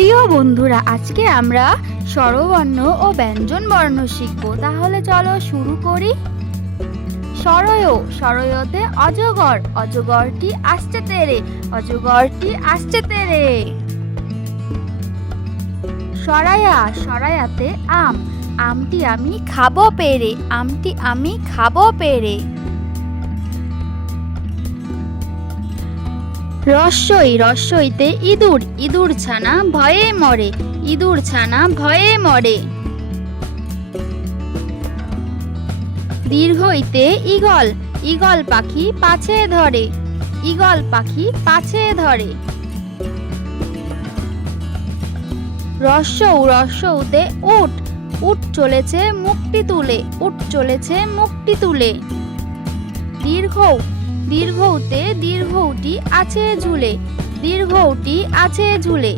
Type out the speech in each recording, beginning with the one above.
প্রিয় বন্ধুরা, আজকে আমরা স্বরবর্ণ ও ব্যঞ্জন বর্ণ শিখব। তাহলে চলো শুরু করি। সরয়, সরয়তে অজগর, অজগরটি আসছে তেরে, অজগরটি আসছে তেরে। সরায়া, সরায়াতে আম, আমটি আমি খাবো পেরে, আমটি আমি খাবো পেরে। রস্যই, রস্যইতে ইঁদুর, ইঁদুর ছানা ভয়ে মরে, ইঁদুর ছানা ভয়ে মরে। দীর্ঘইতে ঈগল, ঈগল পাখি পাছে ধরে, ঈগল পাখি পাছে ধরে। রস্যৌ, রস্যৌতে উট, উট চলেছে মুখটি তুলে, উট চলেছে মুখটি তুলে। দীর্ঘৌ, দীর্ঘৌতে দীর্ঘৌটি আছে ঝুলে, দীর্ঘৌটি আছে ঝুলে।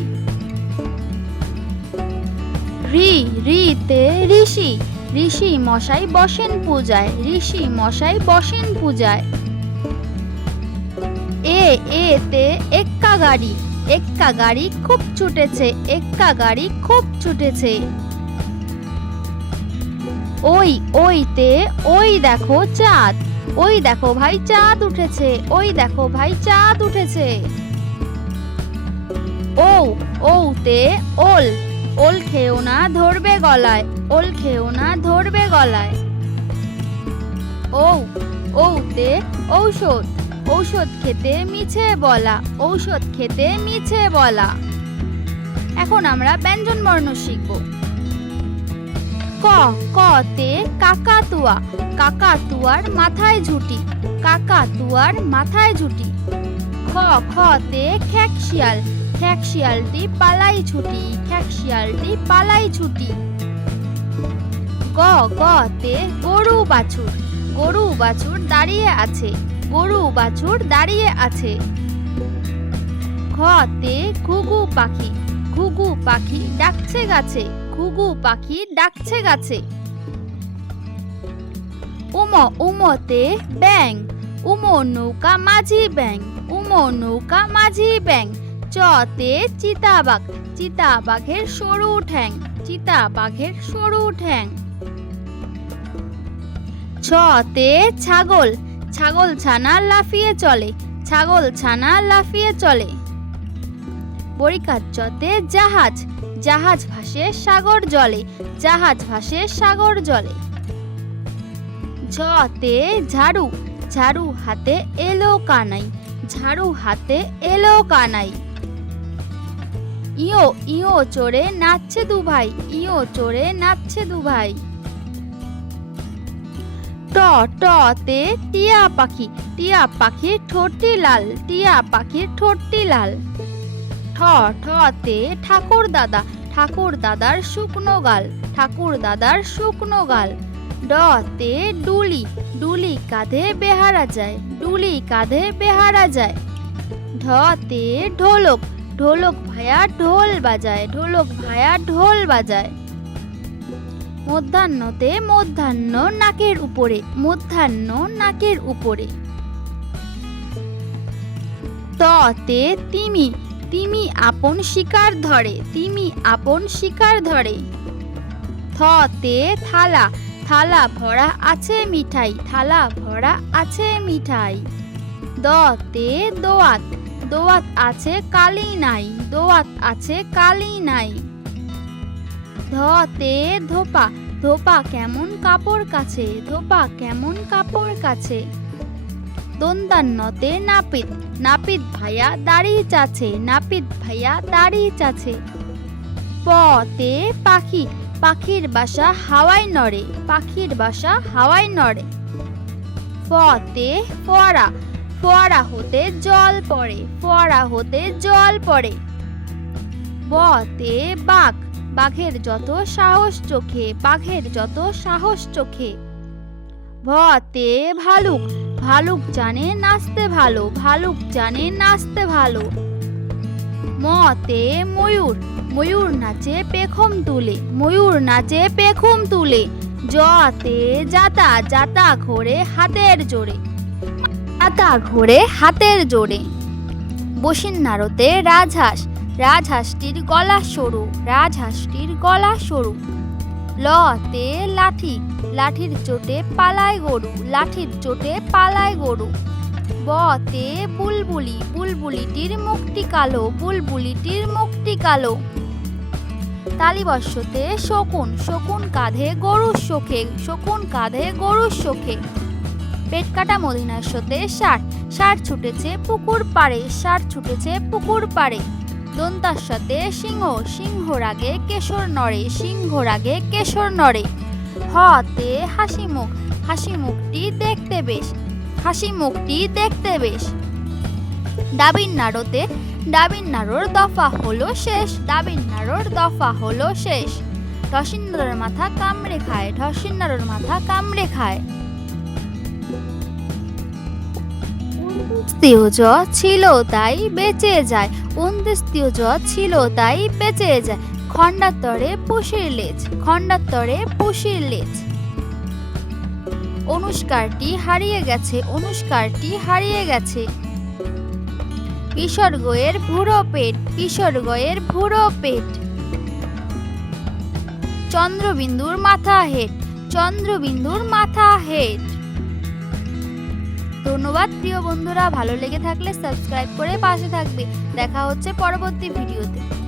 ঋ, ঋতে ঋষি, ঋষি মশাই বসেন পূজায়, ঋষি মশাই বসেন পূজায়। এতে এক্কা গাড়ি, এক্কা গাড়ি খুব ছুটেছে, এক্কা গাড়ি খুব ছুটেছে। ওই, ওইতে ওই দেখো চাঁদ, ওই দেখো ভাই চাঁদ উঠেছে, ওই দেখো ভাই চাঁদ উঠেছে। ও, ওতে ওল, ওল খেও না ধরবে গলায়, ওল খেও না ধরবে গলায়। ও, ওতে ঔষধ, ঔষধ খেতে মিছে বলা, ঔষধ খেতে মিছে বলা। এখন আমরা ব্যঞ্জন বর্ণ শিখব। ক, কতে কাকাতুয়া, কাকাতুয়ার মাথায় ঝুঁটি, কাকাতুয়ার মাথায় ঝুঁটি। খ, খতে খেকশিয়াল, খেকশিয়ালটি পালাই ছুটি, খেকশিয়ালটি পালাই ছুটি। গ, গতে গরু বাছুর, গরু বাছুর দাঁড়িয়ে আছে, গরু বাছুর দাঁড়িয়ে আছে। ঘতে ঘুঘু পাখি, ঘুঘু পাখি ডাকছে গাছে, ঘুঘু পাখি ডাকছে গাছে। উম, উমতে ব্যাং, উমো নৌকা মাঝি ব্যাং, উমো নৌকা মাঝি ব্যাং। চতে চিতাবাঘ, চিতাবাঘের সরু ঠ্যাং, চিতাবাঘের সরু ঠ্যাং। ছতে ছাগল, ছাগল ছানা লাফিয়ে চলে, ছাগল ছানা লাফিয়ে চলে। বরিকাচ্চতে জাহাজ, জাহাজ ভাসে সাগর জলে, জাহাজ ভাসে সাগর জলে। ঝতে ঝাড়ু, ঝাড়ু হাতে এলো কানাই, ঝাড়ু হাতে এলো কানাই। ইয়ো, ইয়ো চড়ে নাচছে দু ভাই, ইয়ো চড়ে নাচছে দু ভাই। ট, টতে টিয়া পাখি, টিয়া পাখির ঠোঁটটি লাল, টিয়া পাখির ঠোঁটটি লাল। ঠ, ঠতে ঠাকুর দাদা, ঠাকুর দাদার শুকনো গাল, ঠাকুর দাদার শুকনো গাল। ডতে ডুলি, ডুলি কাঁধে বেহারা যায়, ডুলি কাঁধে বেহারা যায়। ঢতে ঢোলক, ঢোলক ভায়া ঢোল বাজায়, ঢোলক ভায়া ঢোল বাজায়। মধ্যাহ্নতে মধ্যাহ্ন নাকের উপরে, মধ্যাহ্ন নাকের উপরে। ততে তিমি, তিমি আপন শিকার ধরে, তিমি আপন শিকার ধরে। থতে থালা, থালা ভরা আছে মিঠাই, থালা ভরা আছে মিঠাই। দতে দোয়াত, দোয়াত আছে কালি নাই, দোয়াত আছে কালি নাই। ধতে ধোপা, ধোপা কেমন কাপড় কাছে, ধোপা কেমন কাপড় কাছে। দন্তান্নতে নাপিত, নাপিত ভাইয়া দাড়ি চাছে, নাপিত ভাইয়া দাড়ি চাছে। পতে পাখি, পাখির বাসা হাওয়ায় নড়ে, পাখির বাসা হাওয়ায় নড়ে। ফতে ফোয়ারা, ফোয়ারা হতে জল পড়ে, ফোয়ারা হতে জল পড়ে। বতে বাঘ, বাঘের যত সাহস চোখে, বাঘের যত সাহস চোখে। ভতে ভালুক, ভালুক জানে নাচতে ভালো, ভালুক জানে নাচতে ভালো। মতে ময়ূর, ময়ূর নাচে পেখম তুলে, ময়ূর নাচে পেখম তুলে। জতে জাতা, জাতা ঘোরে হাতের জোরে, জাতা ঘোরে হাতের জোরে। বসিন্নারতে রাজহাঁস, রাজহাঁসটির গলা সরু, রাজহাঁসটির গলা সরু। লতে লাঠি, লাঠির চোটে পালায় গরু, লাঠির চোটে পালায় গরু। বতে বুলবুলি, বুলবুলিটির মুখটি কালো, বুলবুলিটির মুখটি কালো। তালিবস্যতে শকুন, শকুন কাঁধে গরুর শোকে, শকুন কাঁধে গরুর শোকে। পেট কাটা মধিনাস্যতে ষাঁড়, ষাঁড় ছুটেছে পুকুর পাড়ে, ষাঁড় ছুটেছে পুকুর পাড়ে। দন্তাস্যতে সিংহ, সিংহর আগে কেশর নড়ে, সিংহর আগে কেশর নড়ে। হতে হাসি মুখ, হাসি মুখটি দেখতে বেশ, হাসি মুখটি দেখতে বেশ। ডাবির নাড়তে, ডাবির নাড়োর দফা হলো শেষ, ডাবির নাড়োর দফা হলো শেষ। ঢসিন্নাড়োর মাথা কামড়ে খায়, ঢসিন্নাড়োর মাথা কামড়ে খায়। উনত্রিশ জ ছিল তাই বেঁচে যায়, 29 জ ছিল তাই বেঁচে যায়। খন্ডার তরে পুষির লেজ, খন্ডার তরে পুষির লেজ। অনুষ্কারটি হারিয়ে গেছে, অনুষ্কারটি হারিয়ে গেছে। বিসর্গয়ের ভুরো পেট, বিসর্গয়ের ভুরো পেট। চন্দ্রবিন্দুর মাথা হেট, চন্দ্রবিন্দুর মাথা হেট। ধন্যবাদ প্রিয় বন্ধুরা, ভালো লেগে থাকলে সাবস্ক্রাইব করে পাশে থাকবে। দেখা হচ্ছে পরবর্তী ভিডিওতে।